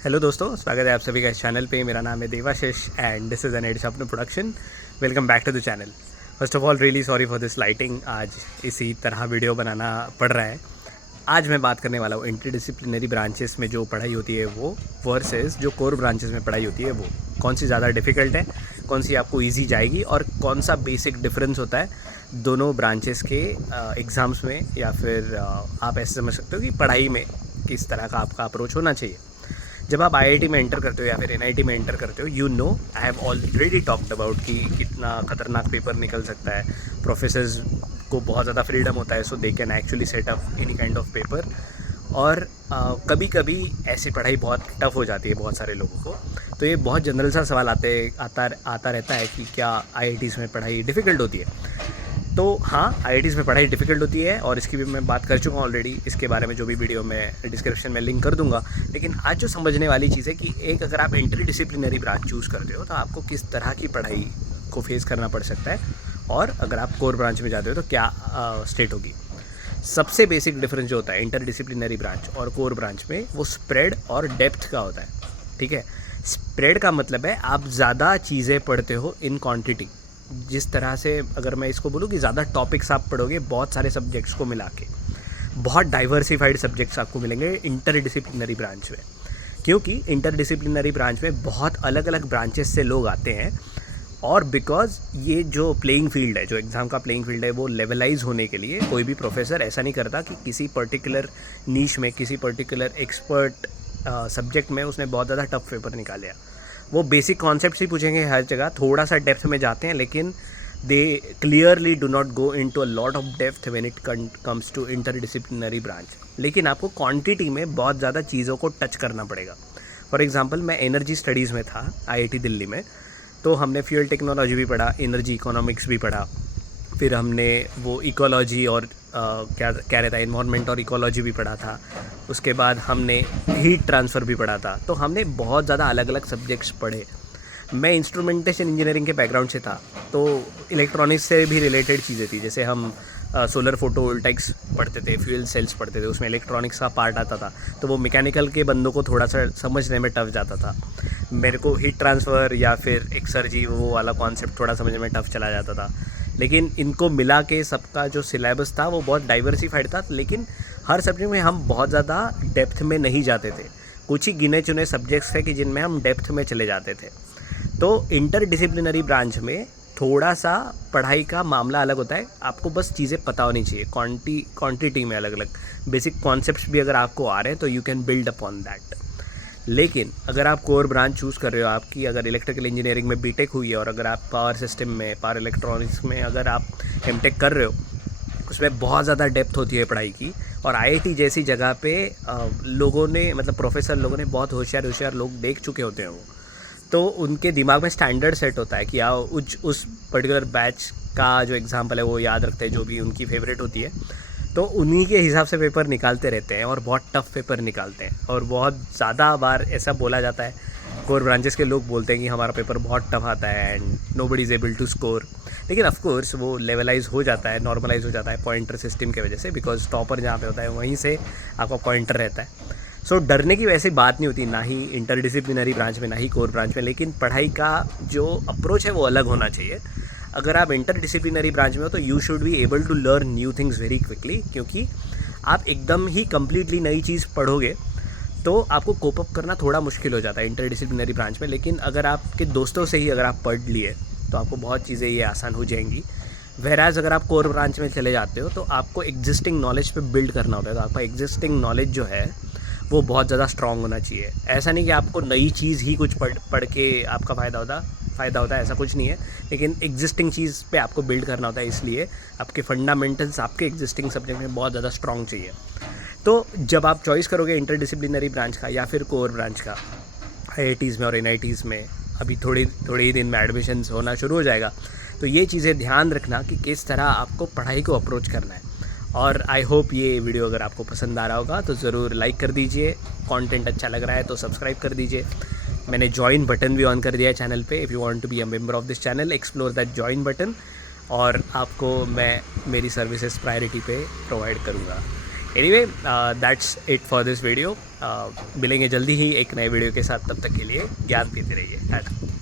Hello दोस्तों, स्वागत है आप सभी का इस चैनल पे। मेरा नाम है Devashish and this is an ad Shopno production. Welcome back to the channel. First of all really sorry for this lighting. आज इसी तरह वीडियो बनाना पड़ रहा है। आज मैं बात करने वाला हूँ इंटरडिसिप्लिनरी ब्रांचेस में जो पढ़ाई होती है वो वर्सेस जो कोर ब्रांचेस में पढ़ाई होती है वो कौन सी ज़्यादा डिफ़िकल्ट है, कौन सी आपको ईजी जाएगी और कौन सा बेसिक डिफरेंस होता है दोनों ब्रांचेस के एग्ज़ाम्स में, या फिर आप ऐसे समझ सकते हो कि पढ़ाई में किस तरह का आपका अप्रोच होना चाहिए। जब आप आईआईटी में एंटर करते हो या फिर एनआईटी में एंटर करते हो, you know I have already talked about कि कितना खतरनाक पेपर निकल सकता है। प्रोफेसर्स को बहुत ज़्यादा फ्रीडम होता है, so they can actually set up any kind of paper. और कभी कभी ऐसी पढ़ाई बहुत टफ हो जाती है बहुत सारे लोगों को। तो ये बहुत जनरल सा सवाल आता रहता है कि क्या आईआईटीज़ में पढ़ाई डिफ़िकल्ट होती है। तो हाँ, आईआईटीज़ में पढ़ाई डिफ़िकल्ट होती है और इसकी भी मैं बात कर चुका हूँ ऑलरेडी। इसके बारे में जो भी वीडियो मैं डिस्क्रिप्शन में लिंक कर दूंगा। लेकिन आज जो समझने वाली चीज़ है कि एक अगर आप इंटरडिसिप्लिनरी ब्रांच चूज़ करते हो तो आपको किस तरह की पढ़ाई को फेस करना पड़ सकता है, और अगर आप कोर ब्रांच में जाते हो तो क्या स्टेट होगी। सबसे बेसिक डिफरेंस जो होता है इंटरडिसिप्लिनरी ब्रांच और कोर ब्रांच में, वो स्प्रेड और डेप्थ का होता है। ठीक है, स्प्रेड का मतलब है आप ज़्यादा चीज़ें पढ़ते हो इन क्वांटिटी। जिस तरह से अगर मैं इसको बोलूँ कि ज़्यादा टॉपिक्स आप पढ़ोगे बहुत सारे सब्जेक्ट्स को मिला के, बहुत डाइवर्सिफाइड सब्जेक्ट्स आपको मिलेंगे इंटरडिसिप्लिनरी ब्रांच में। क्योंकि इंटरडिसिप्लिनरी ब्रांच में बहुत अलग अलग ब्रांचेस से लोग आते हैं, और बिकॉज ये जो प्लेइंग फील्ड है, जो एग्ज़ाम का प्लेइंग फील्ड है, वो लेवलाइज होने के लिए कोई भी प्रोफेसर ऐसा नहीं करता कि किसी पर्टिकुलर नीश में, किसी पर्टिकुलर एक्सपर्ट सब्जेक्ट में उसने बहुत ज़्यादा टफ पेपर निकाले। वो बेसिक कॉन्सेप्ट्स ही पूछेंगे हर जगह, थोड़ा सा डेप्थ में जाते हैं, लेकिन they clearly do not go in to a lot of depth when it comes to interdisciplinary branch. लेकिन आपको क्वांटिटी में बहुत ज़्यादा चीज़ों को टच करना पड़ेगा। फॉर एग्जांपल, मैं एनर्जी स्टडीज़ में था आईआईटी दिल्ली में, तो हमने फ्यूल टेक्नोलॉजी भी पढ़ा, एनर्जी इकोनॉमिक्स भी पढ़ा, फिर हमने वो इकोलॉजी और क्या रहता है एनवायरनमेंट और इकोलॉजी भी पढ़ा था। उसके बाद हमने हीट ट्रांसफ़र भी पढ़ा था। तो हमने बहुत ज़्यादा अलग अलग सब्जेक्ट्स पढ़े। मैं इंस्ट्रूमेंटेशन इंजीनियरिंग के बैकग्राउंड से था, तो इलेक्ट्रॉनिक्स से भी रिलेटेड चीज़ें थी। जैसे हम सोलर फोटोवोल्टाइक्स पढ़ते थे, फ्यूल सेल्स पढ़ते थे, उसमें इलेक्ट्रॉनिक्स का पार्ट आता था। तो वो मैकेनिकल के बंदों को थोड़ा सा समझने में टफ जाता था। मेरे को हीट ट्रांसफ़र या फिर एक्सर्जी वो वाला कॉन्सेप्ट थोड़ा समझने में टफ चला जाता था। लेकिन इनको मिला के सबका जो सिलेबस था वो बहुत डाइवर्सिफाइड था, लेकिन हर सब्जेक्ट में हम बहुत ज़्यादा डेप्थ में नहीं जाते थे। कुछ ही गिने चुने सब्जेक्ट्स थे कि जिनमें हम डेप्थ में चले जाते थे। तो इंटरडिसिप्लिनरी ब्रांच में थोड़ा सा पढ़ाई का मामला अलग होता है। आपको बस चीज़ें पता होनी चाहिए, क्वांटिटी में अलग अलग बेसिक कॉन्सेप्ट्स भी अगर आपको आ रहे हैं तो you can build upon that. लेकिन अगर आप कोर ब्रांच चूज़ कर रहे हो, आपकी अगर इलेक्ट्रिकल इंजीनियरिंग में बीटेक हुई है और अगर आप पावर सिस्टम में, पावर इलेक्ट्रॉनिक्स में अगर आप एमटेक कर रहे हो, उसमें बहुत ज़्यादा डेप्थ होती है पढ़ाई की। और आईआईटी जैसी जगह पे लोगों ने, मतलब प्रोफेसर लोगों ने, बहुत होशियार लोग देख चुके होते हैं वो, तो उनके दिमाग में स्टैंडर्ड सेट होता है कि उस पर्टिकुलर बैच का जो एग्ज़ाम्पल है वो याद रखते हैं, जो भी उनकी फेवरेट होती है, तो उन्हीं के हिसाब से पेपर निकालते रहते हैं और बहुत टफ पेपर निकालते हैं। और बहुत ज़्यादा बार ऐसा बोला जाता है, कोर ब्रांचेस के लोग बोलते हैं कि हमारा पेपर बहुत टफ आता है and nobody is able to score. लेकिन ऑफ कोर्स वो लेवलाइज हो जाता है, नॉर्मलाइज हो जाता है पॉइंटर सिस्टम की वजह से, बिकॉज टॉपर जहाँ पे होता है वहीं से आपका पॉइंटर रहता है। सो डरने की वैसी बात नहीं होती, ना ही इंटरडिसिप्लिनरी ब्रांच में ना ही कोर ब्रांच में। लेकिन पढ़ाई का जो अप्रोच है वो अलग होना चाहिए। अगर आप इंटरडिसिप्लिनरी ब्रांच में हो तो you should be able to learn new things very quickly, क्योंकि आप एकदम ही कम्प्लीटली नई चीज़ पढ़ोगे तो आपको कोप अप करना थोड़ा मुश्किल हो जाता है इंटरडिसिप्लिनरी ब्रांच में। लेकिन अगर आपके दोस्तों से ही अगर आप पढ़ लिए तो आपको बहुत चीज़ें ये आसान हो जाएंगी। वैराज अगर आप कोर ब्रांच में चले जाते हो तो आपको एग्जिस्टिंग नॉलेज पे बिल्ड करना होता है। तो आपका एग्जिस्टिंग नॉलेज जो है वो बहुत ज़्यादा स्ट्रॉन्ग होना चाहिए। ऐसा नहीं कि आपको नई चीज़ ही कुछ पढ़ के आपका फ़ायदा होता है, ऐसा कुछ नहीं है। लेकिन एग्जिस्टिंग चीज़ पे आपको बिल्ड करना होता है, इसलिए आपके फंडामेंटल्स आपके एग्जिस्टिंग सब्जेक्ट में बहुत ज़्यादा स्ट्रॉन्ग चाहिए। तो जब आप चॉइस करोगे इंटरडिसिप्लिनरी ब्रांच का या फिर कोर ब्रांच का, आईआईटीज़ में और एनआईटीज़ में अभी थोड़े ही दिन में एडमिशन होना शुरू हो जाएगा, तो ये चीज़ें ध्यान रखना कि किस तरह आपको पढ़ाई को अप्रोच करना है। और आई होप ये वीडियो अगर आपको पसंद आ रहा होगा तो ज़रूर लाइक कर दीजिए, कंटेंट अच्छा लग रहा है तो सब्सक्राइब कर दीजिए। मैंने ज्वाइन बटन भी ऑन कर दिया है चैनल पे। If you want to be a member of this channel, explore that join button, और आपको मैं मेरी सर्विसेज प्रायोरिटी पे प्रोवाइड करूँगा। Anyway that's it for this video. मिलेंगे जल्दी ही एक नए वीडियो के साथ, तब तक के लिए ज्ञान पीते रहिए। टाटा।